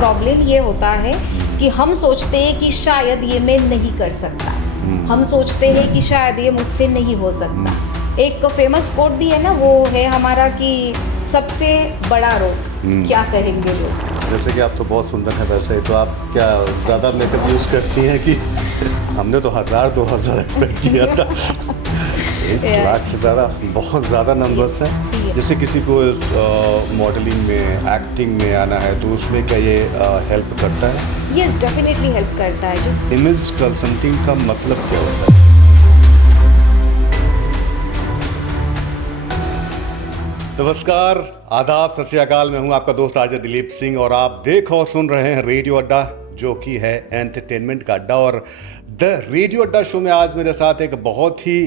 Problem ये होता है कि हम सोचते हैं कि शायद ये मैं नहीं कर सकता, हम सोचते हैं कि शायद ये मुझसे नहीं हो सकता। एक फेमस कोट भी है ना, वो है हमारा कि सबसे बड़ा रोग क्या कहेंगे लोग। जैसे कि आप तो बहुत सुंदर है, वैसे ही तो आप क्या ज़्यादा मेकअप यूज़ करती हैं कि हमने तो 1000-2000 एक्सपेक्ट किया था। 1 लाख से ज़्यादा बहुत ज़्यादा नंबर्स हैं। जैसे किसी को मॉडलिंग में, एक्टिंग में आना है तो उसमें क्या ये हेल्प करता है? यस, डेफिनेटली हेल्प करता है। इमेज कंसल्टिंग का मतलब क्या होता है? नमस्कार, आदाब, सत श्री अकाल। मैं हूं आपका दोस्त आरजे दिलीप सिंह और आप देख और सुन रहे हैं रेडियो अड्डा, जो कि है एंटरटेनमेंट का अड्डा। और द रेडियो अड्डा शो में आज मेरे साथ एक बहुत ही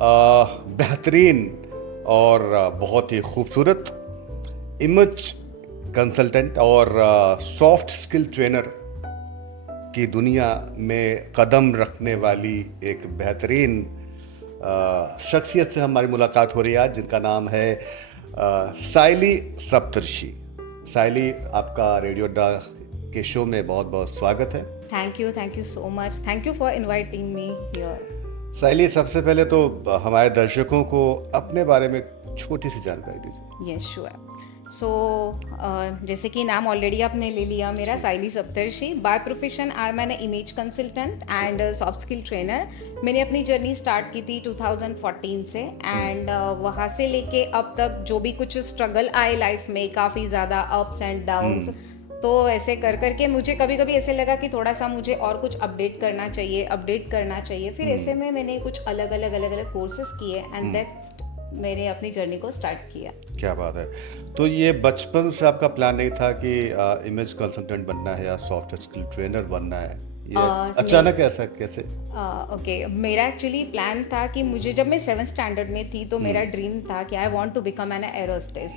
बेहतरीन और बहुत ही खूबसूरत इमेज कंसल्टेंट और सॉफ्ट स्किल ट्रेनर की दुनिया में कदम रखने वाली एक बेहतरीन शख्सियत से हमारी मुलाकात हो रही है आज, जिनका नाम है साइली सप्तर्षि। साइली, आपका रेडियो अड्डा के शो में बहुत बहुत स्वागत है। Thank you so much, thank you for inviting me here. Saili, सबसे पहले तो हमारे दर्शकों को अपने बारे में छोटी सी जानकारी दीजिए। Yes sure. सो जैसे कि नाम ऑलरेडी आपने ले लिया मेरा, Saili Saptarshi. By profession I am an image consultant and soft skill trainer. मैंने अपनी जर्नी स्टार्ट की थी 2014 से एंड वहाँ से लेके अब तक जो भी कुछ स्ट्रगल आए लाइफ में, काफ़ी ज़्यादा अप्स एंड डाउन्स, तो ऐसे कर करके मुझे कभी कभी ऐसे लगा कि थोड़ा सा मुझे और कुछ अपडेट करना चाहिए। फिर ऐसे में मैंने कुछ अलग अलग कोर्सेज किए एंड दैट मैंने अपनी जर्नी को स्टार्ट किया। क्या बात है। तो ये बचपन से आपका प्लान नहीं था कि इमेज कंसल्टेंट बनना है या सॉफ्ट स्किल ट्रेनर बनना है? ये अचानक ऐसा कैसे? ओके, मेरा एक्चुअली प्लान था कि मुझे, जब मैं 7th स्टैंडर्ड में थी तो मेरा ड्रीम था कि I want to become an air hostess.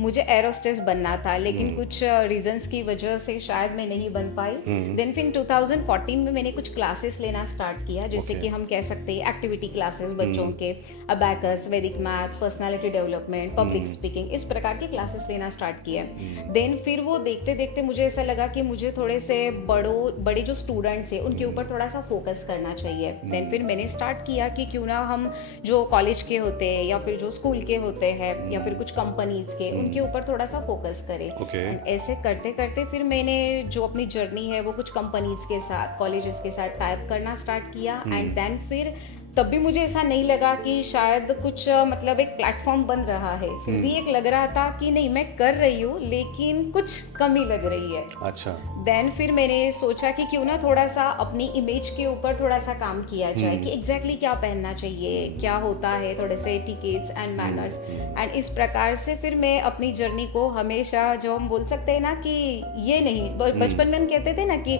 मुझे एरोस्टेस बनना था, लेकिन कुछ रीजंस की वजह से शायद मैं नहीं बन पाई। देन फिर 2014 में मैंने कुछ क्लासेस लेना स्टार्ट किया, जैसे कि हम कह सकते हैं एक्टिविटी क्लासेस बच्चों के, अबैकस, वैदिक math, personality development, public speaking, इस प्रकार के क्लासेस लेना स्टार्ट किए। देन फिर वो देखते देखते मुझे ऐसा लगा कि मुझे थोड़े से बड़े जो स्टूडेंट्स हैं उनके ऊपर थोड़ा सा फोकस करना चाहिए। देन फिर मैंने स्टार्ट किया कि क्यों ना हम जो कॉलेज के होते हैं या फिर जो स्कूल के होते हैं या फिर कुछ कंपनीज के, उनके ऊपर थोड़ा सा फोकस करें। एंड ऐसे करते करते फिर मैंने जो अपनी जर्नी है वो कुछ कंपनीज के साथ, कॉलेजेस के साथ टाइप करना स्टार्ट किया। एंड देन फिर तब भी मुझे ऐसा नहीं लगा कि शायद कुछ मतलब एक प्लेटफॉर्म बन रहा है, फिर भी एक लग रहा था कि नहीं, मैं कर रही हूँ लेकिन कुछ कमी लग रही है। अच्छा। देन फिर मैंने सोचा कि क्यों ना थोड़ा सा अपनी इमेज के ऊपर थोड़ा सा काम किया जाए कि एग्जैक्टली क्या पहनना चाहिए, क्या होता है, थोड़े से एटिकेट्स एंड मैनर्स। एंड इस प्रकार से फिर मैं अपनी जर्नी को हमेशा, जो हम बोल सकते हैं ना कि ये नहीं, बचपन में हम कहते थे ना कि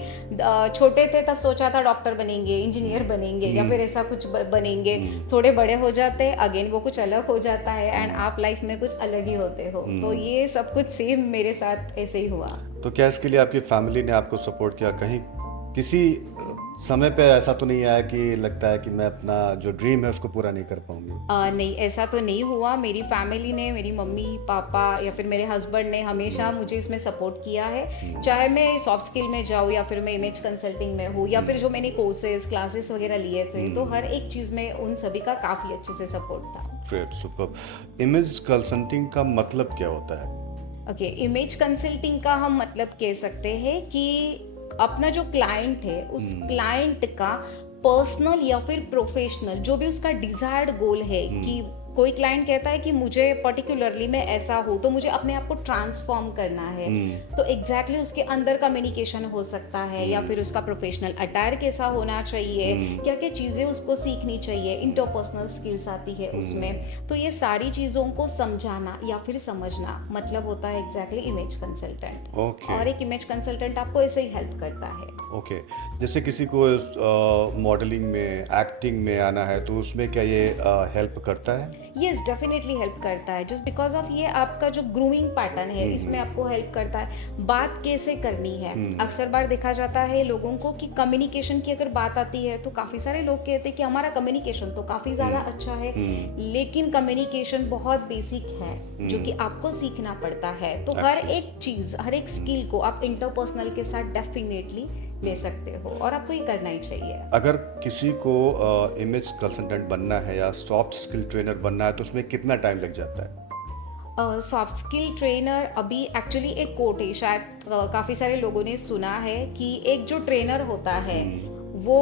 छोटे थे तब सोचा था डॉक्टर बनेंगे, इंजीनियर बनेंगे या फिर ऐसा कुछ बनेंगे। थोड़े बड़े हो जाते अगेन वो कुछ अलग हो जाता है एंड आप लाइफ में कुछ अलग ही होते हो। तो ये सब कुछ सेम मेरे साथ ऐसे ही हुआ। तो क्या इसके लिए आपकी फैमिली ने आपको सपोर्ट किया? कहीं किसी समय पे ऐसा तो नहीं आया कि लगता है कि मैं अपना जो ड्रीम है उसको पूरा नहीं कर पाऊंगी? नहीं, ऐसा तो नहीं हुआ। मेरी फैमिली ने, मेरी मम्मी पापा या फिर मेरे हस्बैंड ने हमेशा मुझे इसमें सपोर्ट किया है। चाहे मैं सॉफ्ट स्किल में जाऊँ या फिर मैं इमेज कंसल्टिंग में हूँ या फिर जो मैंने कोर्सेज क्लासेस वगैरह लिए थे, तो हर एक चीज़ में उन सभी का काफ़ी अच्छे से सपोर्ट था। Great, superb. इमेज कंसल्टिंग का मतलब क्या होता है? ओके, इमेज कंसल्टिंग का हम मतलब कह सकते हैं कि अपना जो क्लाइंट है उस क्लाइंट का पर्सनल या फिर प्रोफेशनल जो भी उसका डिजायर्ड गोल है, कि कोई क्लाइंट कहता है कि मुझे पर्टिकुलरली मैं ऐसा हूँ तो मुझे अपने आप को ट्रांसफॉर्म करना है, तो एग्जैक्टली उसके अंदर कम्युनिकेशन हो सकता है या फिर उसका प्रोफेशनल अटायर कैसा होना चाहिए, क्या क्या चीज़ें उसको सीखनी चाहिए, इंटरपर्सनल स्किल्स आती है उसमें। तो ये सारी चीज़ों को समझाना या फिर समझना मतलब होता है एग्जैक्टली इमेज कंसल्टेंट। और एक इमेज कंसल्टेंट आपको ऐसे ही हेल्प करता है। ओके, जैसे किसी को मॉडलिंग में, एक्टिंग में आना है तो उसमें क्या ये हेल्प करता है? यस, डेफिनेटली हेल्प करता है, जस्ट बिकॉज ऑफ ये आपका जो ग्रूमिंग पैटर्न है इसमें आपको हेल्प करता है। बात कैसे करनी है, अक्सर बार देखा जाता है लोगों को कि कम्युनिकेशन की अगर बात आती है तो काफ़ी सारे लोग कहते हैं कि हमारा कम्युनिकेशन तो काफ़ी ज़्यादा अच्छा है, लेकिन कम्युनिकेशन बहुत बेसिक है जो कि आपको सीखना पड़ता है। तो हर एक चीज़, हर एक स्किल को आप इंटरपर्सनल के साथ डेफिनेटली ले सकते हो और आपको ये करना ही चाहिए। अगर किसी को इमेज कंसल्टेंट बनना है या सॉफ्ट स्किल ट्रेनर बनना है तो उसमें कितना टाइम लग जाता है? सॉफ्ट स्किल ट्रेनर अभी एक्चुअली एक कोट है, शायद काफ़ी सारे लोगों ने सुना है कि एक जो ट्रेनर होता है वो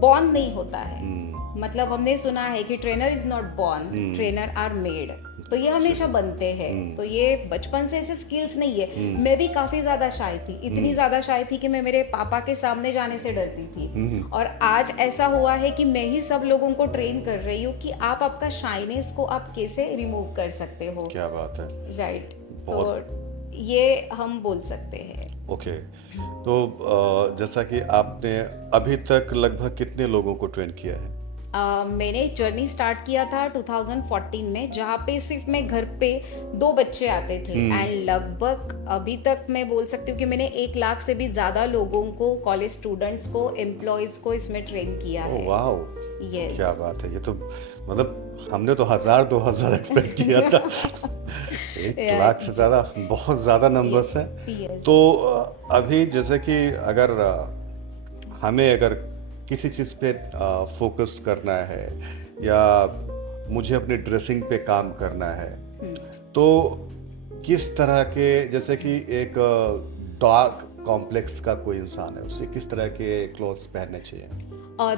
बॉर्न नहीं होता है। मतलब हमने सुना है कि trainer is not born, trainer are made. तो ये हमेशा बनते हैं। तो ये बचपन से ऐसे स्किल्स नहीं है। मैं भी काफी ज्यादा शाय थी, इतनी ज्यादा शाय थी कि मैं मेरे पापा के सामने जाने से डरती थी। और आज ऐसा हुआ है कि मैं ही सब लोगों को ट्रेन कर रही हूँ कि आप आपका शाइनेस को आप कैसे रिमूव कर सकते हो। क्या बात है, राइट। तो ये हम बोल सकते हैं। ओके, तो जैसा कि आपने अभी तक लगभग कितने लोगों को ट्रेन किया है? मैंने जर्नी स्टार्ट किया था 2014 में, जहाँ पे सिर्फ मैं घर पे 2 बच्चे आते थे एंड लगभग अभी तक मैं बोल सकती हूँ कि मैंने 1 लाख से भी ज़्यादा लोगों को, कॉलेज स्टूडेंट्स को, एम्प्लॉयज़ को इसमें ट्रेन किया है। वाह, यस, क्या बात है। ये तो मतलब हमने तो 1000-2000 एक्सपेक्ट किया था। 1 लाख से ज़्यादा बहुत ज़्यादा नंबर्स हैं। तो अभी जैसे कि अगर हमें अगर किसी चीज़ पे फोकस करना है या मुझे अपनी ड्रेसिंग पे काम करना है तो किस तरह के, जैसे कि एक डार्क कॉम्प्लेक्स का कोई इंसान है उसे किस तरह के क्लॉथ्स पहनने चाहिए?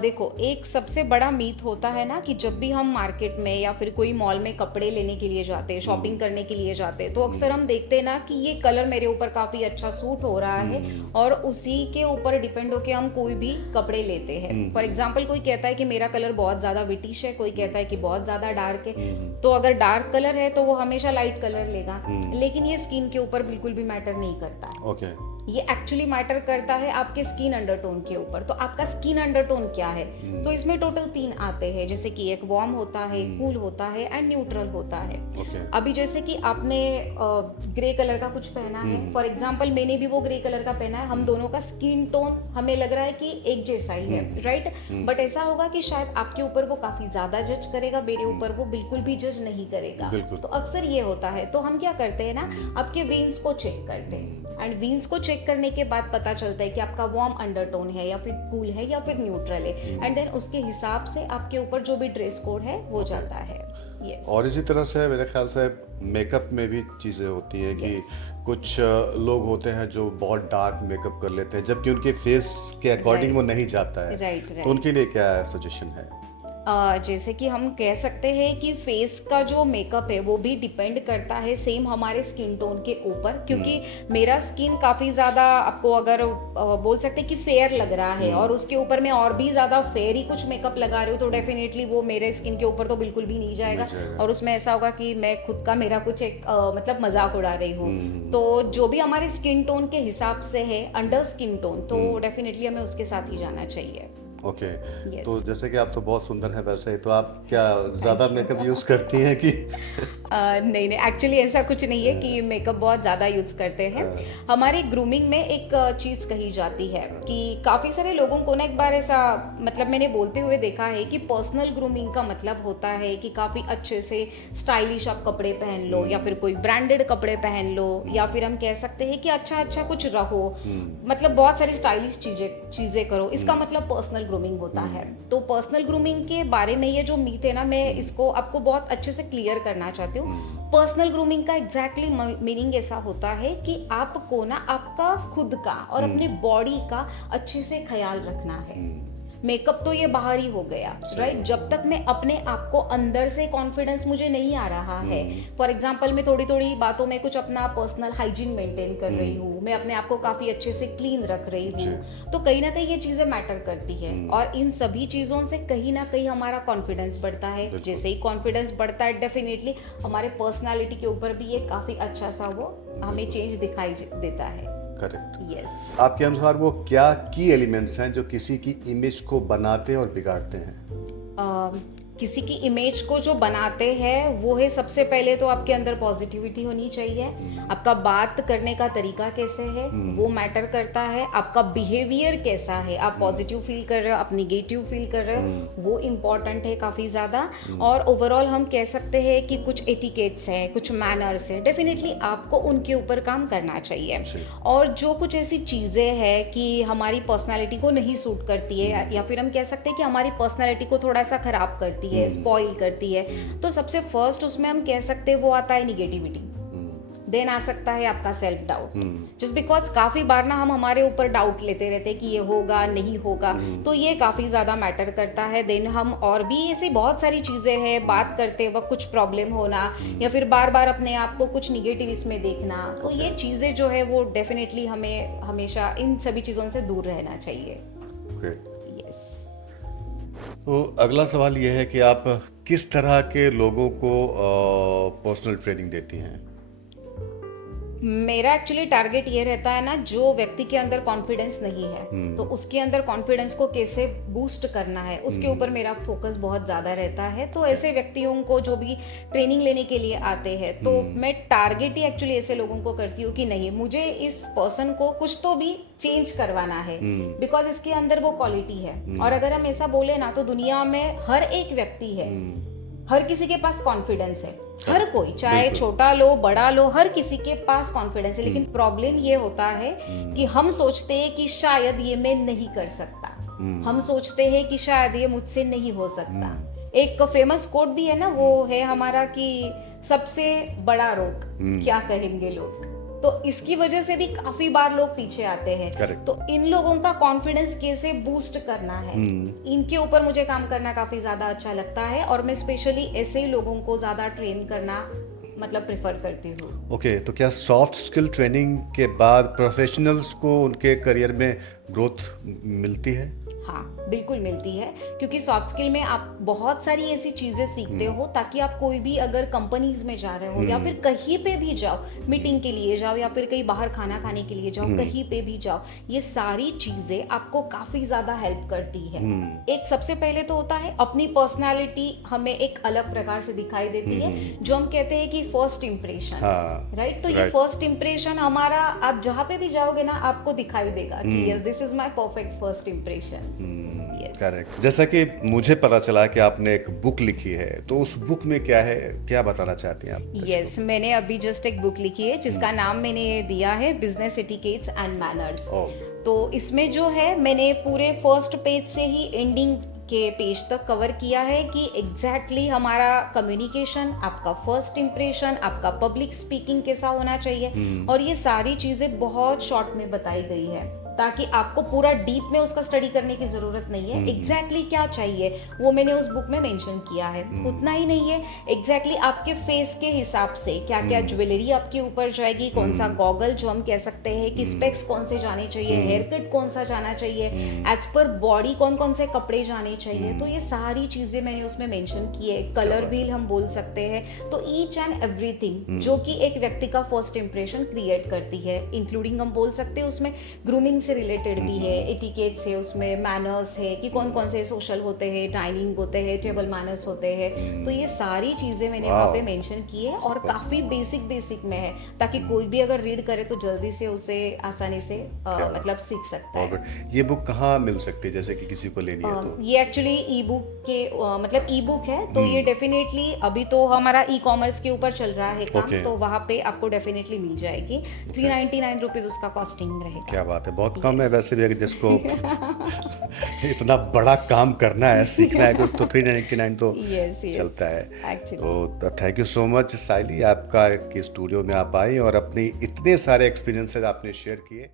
देखो, एक सबसे बड़ा मीथ होता है ना कि जब भी हम मार्केट में या फिर कोई मॉल में कपड़े लेने के लिए जाते हैं, शॉपिंग करने के लिए जाते हैं, तो अक्सर हम देखते हैं ना कि ये कलर मेरे ऊपर काफ़ी अच्छा सूट हो रहा है और उसी के ऊपर डिपेंड होके हम कोई भी कपड़े लेते हैं। फॉर एग्जाम्पल, कोई कहता है कि मेरा कलर बहुत ज़्यादा विटिश है, कोई कहता है कि बहुत ज़्यादा डार्क है। तो अगर डार्क कलर है तो वो हमेशा लाइट कलर लेगा, लेकिन ये स्किन के ऊपर बिल्कुल भी मैटर नहीं करता है। ओके, ये एक्चुअली मैटर करता है आपके स्किन अंडरटोन के ऊपर। तो आपका स्किन अंडरटोन क्या है? तो इसमें टोटल 3 आते हैं, जैसे कि एक वार्म होता है, कूल होता है एंड न्यूट्रल होता है। अभी जैसे कि आपने ग्रे कलर का कुछ पहना है, फॉर एग्जांपल मैंने भी वो ग्रे कलर का पहना है, हम दोनों का स्किन टोन हमें लग रहा है कि एक जैसा ही है, राइट? बट ऐसा होगा कि शायद आपके ऊपर वो काफी ज्यादा जज करेगा, मेरे ऊपर वो बिल्कुल भी जज नहीं करेगा। तो अक्सर ये होता है। तो हम क्या करते हैं ना, आपके वेन्स को चेक करते हैं एंड वेन्स को चेक करने के बाद पता चलता है कि आपका वार्म अंडरटोन है या फिर कूल है या फिर न्यूट्रल है, एंड देन उसके हिसाब से आपके ऊपर जो भी ड्रेस कोड है वो जाता है। yes. और इसी तरह से मेरे ख्याल से मेकअप में भी चीज़ें होती हैं कि कुछ लोग होते हैं जो बहुत डार्क मेकअप कर लेते हैं जबकि उनके फेस के अकॉर्डिंग वो नहीं जाता है। तो उनके लिए क्या सजेशन है? जैसे कि हम कह सकते हैं कि फेस का जो मेकअप है वो भी डिपेंड करता है सेम हमारे स्किन टोन के ऊपर, क्योंकि मेरा स्किन काफ़ी ज़्यादा, आपको अगर बोल सकते हैं कि फेयर लग रहा है और उसके ऊपर मैं और भी ज़्यादा फेयर ही कुछ मेकअप लगा रही हूँ, तो डेफिनेटली वो मेरे स्किन के ऊपर तो बिल्कुल भी नहीं जाएगा और उसमें ऐसा होगा कि मैं खुद का मेरा कुछ एक मतलब मजाक उड़ा रही हूँ। तो जो भी हमारे स्किन टोन के हिसाब से है, अंडर स्किन टोन, तो डेफिनेटली हमें उसके साथ ही जाना चाहिए। ओके, तो जैसे कि आप तो बहुत सुंदर हैं, वैसे तो आप क्या ज़्यादा मेकअप यूज़ करती हैं कि नहीं, एक्चुअली ऐसा कुछ नहीं है कि मेकअप बहुत ज़्यादा यूज़ करते हैं। हमारी ग्रूमिंग में एक चीज़ कही जाती है कि काफ़ी सारे लोगों को ना एक बार ऐसा, मतलब मैंने बोलते हुए देखा है कि पर्सनल ग्रूमिंग का मतलब होता है कि काफ़ी अच्छे से स्टाइलिश आप कपड़े पहन लो या फिर कोई ब्रांडेड कपड़े पहन लो, या फिर हम कह सकते हैं कि अच्छा कुछ रहो, मतलब बहुत सारी स्टाइलिश चीज़ें करो, इसका मतलब पर्सनल ग्रूमिंग होता है। तो पर्सनल ग्रूमिंग के बारे में ये जो मीथ है ना, मैं इसको आपको बहुत अच्छे से क्लियर करना चाहती हूँ। पर्सनल ग्रूमिंग का एग्जैक्टली मीनिंग ऐसा होता है कि आपको ना आपका खुद का और अपने बॉडी का अच्छे से ख्याल रखना है। मेकअप तो ये बाहर ही हो गया, राइट? जब तक मैं अपने आप को अंदर से कॉन्फिडेंस मुझे नहीं आ रहा है, फॉर एग्जांपल मैं थोड़ी थोड़ी बातों में कुछ अपना पर्सनल हाइजीन मेंटेन कर रही हूँ, मैं अपने आप को काफी अच्छे से क्लीन रख रही हूँ, तो कहीं ना कहीं ये चीजें मैटर करती है और इन सभी चीजों से कहीं ना कहीं हमारा कॉन्फिडेंस बढ़ता है। जैसे ही कॉन्फिडेंस बढ़ता है, डेफिनेटली हमारे पर्सनैलिटी के ऊपर भी ये काफी अच्छा सा वो हमें चेंज दिखाई देता है। करेक्ट। यस। आपके अनुसार वो क्या की एलिमेंट्स हैं जो किसी की इमेज को बनाते और बिगाड़ते हैं? किसी की इमेज को जो बनाते हैं वो है, सबसे पहले तो आपके अंदर पॉजिटिविटी होनी चाहिए। आपका बात करने का तरीका कैसे है वो मैटर करता है। आपका बिहेवियर कैसा है, आप पॉजिटिव फील कर रहे हो, आप निगेटिव फील कर रहे हो, वो इम्पॉर्टेंट है काफ़ी ज़्यादा। और ओवरऑल हम कह सकते हैं कि कुछ एटिकेट्स हैं, कुछ मैनर्स हैं, डेफिनेटली आपको उनके ऊपर काम करना चाहिए। और जो कुछ ऐसी चीज़ें हैं कि हमारी पर्सनालिटी को नहीं सूट करती है, या फिर हम कह सकते हैं कि हमारी पर्सनालिटी को थोड़ा सा खराब करती है, स्पॉइल करती है, तो सबसे फर्स्ट उसमें हम कह सकते हैं वो आता है निगेटिविटी। देन आ सकता है आपका सेल्फ डाउट, जस्ट बिकॉज काफी बार ना हम हमारे ऊपर डाउट लेते रहते हैं कि ये होगा नहीं होगा, तो ये काफी ज्यादा मैटर करता है। देन हम और भी ऐसी बहुत सारी चीजें हैं, बात करते वक्त कुछ प्रॉब्लम होना, या फिर बार बार अपने आप को कुछ निगेटिव इसमें देखना, तो ये चीजें जो है वो डेफिनेटली हमें हमेशा इन सभी चीजों से दूर रहना चाहिए। यस। तो अगला सवाल ये है कि आप किस तरह के लोगों को पर्सनल ट्रेनिंग देती हैं? मेरा एक्चुअली टारगेट ये रहता है ना, जो व्यक्ति के अंदर कॉन्फिडेंस नहीं है तो उसके अंदर कॉन्फिडेंस को कैसे बूस्ट करना है उसके ऊपर मेरा फोकस बहुत ज़्यादा रहता है। तो ऐसे व्यक्तियों को जो भी ट्रेनिंग लेने के लिए आते हैं, तो मैं टारगेट ही एक्चुअली ऐसे लोगों को करती हूँ कि नहीं, मुझे इस पर्सन को कुछ तो भी चेंज करवाना है, बिकॉज इसके अंदर वो क्वालिटी है। और अगर हम ऐसा बोले ना, तो दुनिया में हर एक व्यक्ति है, हर किसी के पास कॉन्फिडेंस है, हर कोई, चाहे छोटा लो बड़ा लो, हर किसी के पास कॉन्फिडेंस है। लेकिन प्रॉब्लम ये होता है कि हम सोचते हैं कि शायद ये मैं नहीं कर सकता, हम सोचते हैं कि शायद ये मुझसे नहीं हो सकता। एक फेमस कोट भी है ना, वो है हमारा कि सबसे बड़ा रोग क्या कहेंगे लोग। तो इसकी वजह से भी काफी बार लोग पीछे आते हैं। Correct. तो इन लोगों का कॉन्फिडेंस कैसे बूस्ट करना है, इनके ऊपर मुझे काम करना काफी ज्यादा अच्छा लगता है। और मैं स्पेशली ऐसे ही लोगों को ज्यादा ट्रेन करना मतलब प्रेफर करती हूँ। ओके, तो क्या सॉफ्ट स्किल ट्रेनिंग के बाद प्रोफेशनल्स को उनके करियर में ग्रोथ मिलती है? हाँ, बिल्कुल मिलती है, क्योंकि सॉफ्ट स्किल में आप बहुत सारी ऐसी चीजें सीखते हो ताकि आप कोई भी अगर कंपनीज में जा रहे हो या फिर कहीं पे भी जाओ, मीटिंग के लिए जाओ या फिर कहीं बाहर खाना खाने के लिए जाओ, कहीं पे भी जाओ, ये सारी चीजें आपको काफी ज्यादा हेल्प करती है। एक सबसे पहले तो होता है अपनी पर्सनालिटी हमें एक अलग प्रकार से दिखाई देती है, जो हम कहते हैं कि फर्स्ट इम्प्रेशन, राइट। तो ये फर्स्ट इम्प्रेशन हमारा, आप जहाँ पे भी जाओगे ना आपको दिखाई देगा कि yes, this is my perfect first impression. Correct. जैसा कि मुझे पता चला कि आपने एक बुक लिखी है, तो उस बुक में क्या है, क्या बताना चाहती हैं आप? यस, मैंने अभी जस्ट एक बुक लिखी है जिसका नाम मैंने दिया है बिजनेस एटिकेट्स एंड मैनर्स। तो इसमें जो है मैंने पूरे फर्स्ट पेज से ही एंडिंग के पेज तक कवर किया है कि एग्जैक्टली हमारा कम्युनिकेशन, आपका फर्स्ट इम्प्रेशन, आपका पब्लिक स्पीकिंग कैसा होना चाहिए, और ये सारी चीजें बहुत शॉर्ट में बताई गई है ताकि आपको पूरा डीप में उसका स्टडी करने की जरूरत नहीं है। एग्जैक्टली क्या चाहिए वो मैंने उस बुक में मेंशन किया है। उतना ही नहीं है, एग्जैक्टली आपके फेस के हिसाब से क्या क्या ज्वेलरी आपके ऊपर जाएगी, कौन सा गॉगल जो हम कह सकते हैं कि स्पेक्स कौन से जाने चाहिए, हेयर कट कौन सा जाना चाहिए, एज पर बॉडी कौन कौन से कपड़े जाने चाहिए, तो ये सारी चीजें मैंने उसमें मेंशन की है। कलर व्हील हम बोल सकते हैं। तो ईच एंड एवरीथिंग जो कि एक व्यक्ति का फर्स्ट इंप्रेशन क्रिएट करती है, इंक्लूडिंग हम बोल सकते हैं उसमें ग्रूमिंग से रिलेटेड भी है, एटिकेट्स है, उसमें मैनर्स है कि कौन कौन से सोशल होते हैं, डाइनिंग होते हैं, टेबल मैनर्स होते हैं। तो ये सारी चीजें मैंने वहाँ पे मेंशन की है और काफी बेसिक में है ताकि कोई भी अगर रीड करे तो जल्दी से उसे आसानी से मतलब सीख सकता है। ये बुक कहाँ मिल सकती है, जैसे कि किसी को लेनी है तो? ये एक्चुअली ई बुक के मतलब ई बुक है, तो ये डेफिनेटली अभी तो हमारा ई कॉमर्स के ऊपर चल रहा है काम, तो वहाँ पे आपको डेफिनेटली मिल जाएगी। 399 रुपीज उसका कॉस्टिंग रहेगा। क्या बात है, बहुत कम है वैसे भी, अगर जिसको इतना बड़ा काम करना है, सीखना है कुछ, तो 399 तो चलता है। तो थैंक यू सो मच साइली, आपका कि स्टूडियो में आप आई और अपनी इतने सारे एक्सपीरियंसेस आपने शेयर किए।